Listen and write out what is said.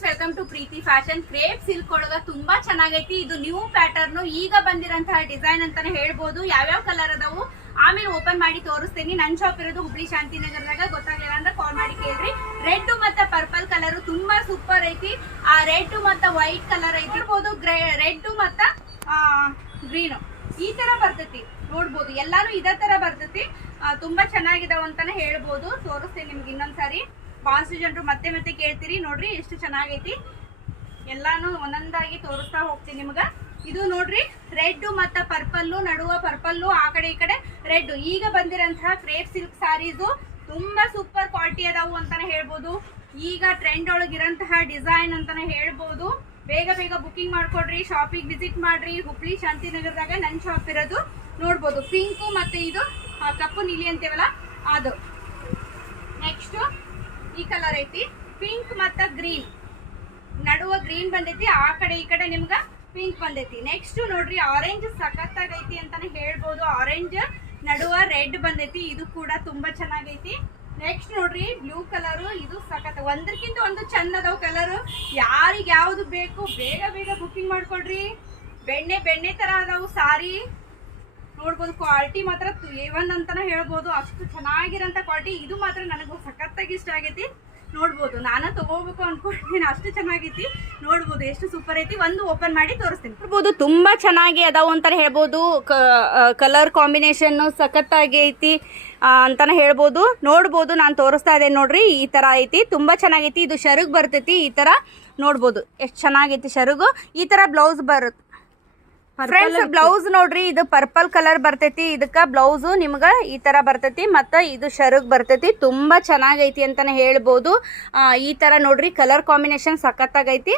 Friends, welcome to Preethi fashion. Crepe silk ಒಳಗ ತುಂಬಾ ಚೆನ್ನಾಗೈತಿ. ಇದು ನ್ಯೂ ಪ್ಯಾಟರ್ನ್, ಈಗ ಬಂದಿರಂತಹ ಡಿಸೈನ್ ಅಂತಾನೆ ಹೇಳ್ಬೋದು. ಯಾವ್ಯಾವ ಕಲರ್ ಅದಾವು ಆಮೇಲೆ ಓಪನ್ ಮಾಡಿ ತೋರಿಸ್ತೀನಿ. ನನ್ ಶಾಪ್ ಇರೋದು ಹುಬ್ಳಿ ಶಾಂತಿನಗರದಾಗ. ಗೊತ್ತಾಗ್ಲಿಲ್ಲ ಅಂದ್ರೆ ಕಾಲ್ ಮಾಡಿ ಕೇಳ್ರಿ. ರೆಡ್ ಮತ್ತೆ ಪರ್ಪಲ್ ಕಲರ್ ತುಂಬಾ ಸೂಪರ್ ಐತಿ. ಆ ರೆಡ್ ಮತ್ತೆ ವೈಟ್ ಕಲರ್ ಐತಿ ಇರ್ಬೋದು. ರೆಡ್ ಮತ್ತ ಗ್ರೀನ್ ಈ ತರ ಬರ್ತೈತಿ ನೋಡ್ಬೋದು. ಎಲ್ಲಾನು ಇದೇ ತರ ಬರ್ತೈತಿ. ತುಂಬಾ ಚೆನ್ನಾಗಿದಾವ ಅಂತಾನೆ ಹೇಳ್ಬೋದು. ತೋರಿಸ್ತೀನಿ ನಿಮ್ಗೆ ಇನ್ನೊಂದ್ಸಾರಿ. ಬಹಳಷ್ಟು ಜನರು ಮತ್ತೆ ಮತ್ತೆ ಕೇಳ್ತೀರಿ. ನೋಡ್ರಿ ಎಷ್ಟು ಚೆನ್ನಾಗೈತಿ. ಎಲ್ಲಾನು ಒಂದೊಂದಾಗಿ ತೋರಿಸ್ತಾ ಹೋಗ್ತೀನಿ ನಿಮ್ಗ. ಇದು ನೋಡ್ರಿ ರೆಡ್ ಮತ್ತ ಪರ್ಪಲ್, ನಡುವ ಪರ್ಪಲ್, ಆ ಕಡೆ ಈ ಕಡೆ ರೆಡ್. ಈಗ ಬಂದಿರಂತಹ ಕ್ರೇಪ್ ಸಿಲ್ಕ್ ಸ್ಯಾರೀಸು ತುಂಬಾ ಸೂಪರ್ ಕ್ವಾಲಿಟಿ ಅದಾವು ಅಂತಾನೆ ಹೇಳ್ಬೋದು. ಈಗ ಟ್ರೆಂಡ್ ಒಳಗಿರಂತಹ ಡಿಸೈನ್ ಅಂತಾನೆ ಹೇಳ್ಬೋದು. ಬೇಗ ಬೇಗ ಬುಕಿಂಗ್ ಮಾಡ್ಕೊಡ್ರಿ, ಶಾಪಿಗೆ ವಿಸಿಟ್ ಮಾಡ್ರಿ. ಹುಬ್ಳಿ ಶಾಂತಿನಗರದಾಗ ನನ್ ಶಾಪ್ ಇರೋದು. ನೋಡ್ಬೋದು ಪಿಂಕು ಮತ್ತೆ ಇದು ಕಪ್ಪು ನೀಲಿ ಅಂತೀವಲ್ಲ ಅದು. ನೆಕ್ಸ್ಟ್ ಈ ಕಲರ್ ಐತಿ, ಪಿಂಕ್ ಮತ್ತ ಗ್ರೀನ್. ನಡುವ ಗ್ರೀನ್ ಬಂದೈತಿ, ಆ ಕಡೆ ಈ ಕಡೆ ನಿಮ್ಗ ಪಿಂಕ್ ಬಂದೈತಿ. ನೆಕ್ಸ್ಟ್ ನೋಡ್ರಿ ಆರೆಂಜ್ ಸಖತ್ತಾಗೈತಿ ಅಂತಾನೆ ಹೇಳ್ಬೋದು. ಆರೆಂಜ್ ನಡುವ ರೆಡ್ ಬಂದೈತಿ, ಇದು ಕೂಡ ತುಂಬಾ ಚೆನ್ನಾಗೈತಿ. ನೆಕ್ಸ್ಟ್ ನೋಡ್ರಿ ಬ್ಲೂ ಕಲರ್, ಇದು ಸಖತ್. ಒಂದಕ್ಕಿಂತ ಒಂದು ಚಂದ ಅದಾವ ಕಲರ್. ಯಾರಿಗೆ ಯಾವ್ದು ಬೇಕು ಬೇಗ ಬೇಗ ಬುಕಿಂಗ್ ಮಾಡ್ಕೊಡ್ರಿ. ಬೆಣ್ಣೆ ತರ ಅದಾವು ಸಾರಿ. ನೋಡ್ಬೋದು ಕ್ವಾಲಿಟಿ ಮಾತ್ರ A1 ಅಂತಾನೆ ಹೇಳ್ಬೋದು. ಅಷ್ಟು ಚೆನ್ನಾಗಿರಂತ ಕ್ವಾಲಿಟಿ. ಇದು ಮಾತ್ರ ನನಗೂ ಸಖತ್ತಾಗಿ ಇಷ್ಟ ಆಗೈತಿ. ನೋಡ್ಬೋದು, ನಾನು ತಗೋಬೇಕು ಅನ್ಕೊಂಡಿದ್ದೀನಿ, ಅಷ್ಟು ಚೆನ್ನಾಗೈತಿ. ನೋಡ್ಬೋದು ಎಷ್ಟು ಸೂಪರ್ ಐತಿ. ಒಂದು ಓಪನ್ ಮಾಡಿ ತೋರಿಸ್ತೀನಿ. ನೋಡ್ಬೋದು ತುಂಬಾ ಚೆನ್ನಾಗಿ ಅದಾವು ಅಂತಾನೆ ಹೇಳ್ಬೋದು. ಕಲರ್ ಕಾಂಬಿನೇಷನ್ ಸಖತ್ತಾಗಿ ಐತಿ ಅಂತಾನೆ ಹೇಳ್ಬೋದು. ನೋಡ್ಬೋದು, ನಾನು ತೋರಿಸ್ತಾ ಇದ್ದೇನೆ ನೋಡ್ರಿ. ಈ ತರ ಐತಿ, ತುಂಬಾ ಚೆನ್ನಾಗೈತಿ. ಇದು ಶರುಗ್ ಬರ್ತೈತಿ ಈ ತರ. ನೋಡ್ಬೋದು ಎಷ್ಟು ಚೆನ್ನಾಗೈತಿ ಶರುಗು. ಈ ತರ ಬ್ಲೌಸ್ ಬರುತ್ತೆ ಫ್ರೆಂಡ್ಸ್. ಬ್ಲೌಸ್ ನೋಡ್ರಿ, ಇದು ಪರ್ಪಲ್ ಕಲರ್ ಬರ್ತೈತಿ. ಇದಕ್ಕ ಬ್ಲೌಸ್ ನಿಮ್ಗ ಈ ತರ ಬರ್ತೈತಿ. ಮತ್ತ ಇದು ಶರುಗ್ ಬರ್ತೈತಿ. ತುಂಬಾ ಚೆನ್ನಾಗೈತಿ ಅಂತಾನೆ ಹೇಳ್ಬೋದು. ಈ ತರ ನೋಡ್ರಿ ಕಲರ್ ಕಾಂಬಿನೇಷನ್ ಸಖತ್ತಾಗೈತಿ.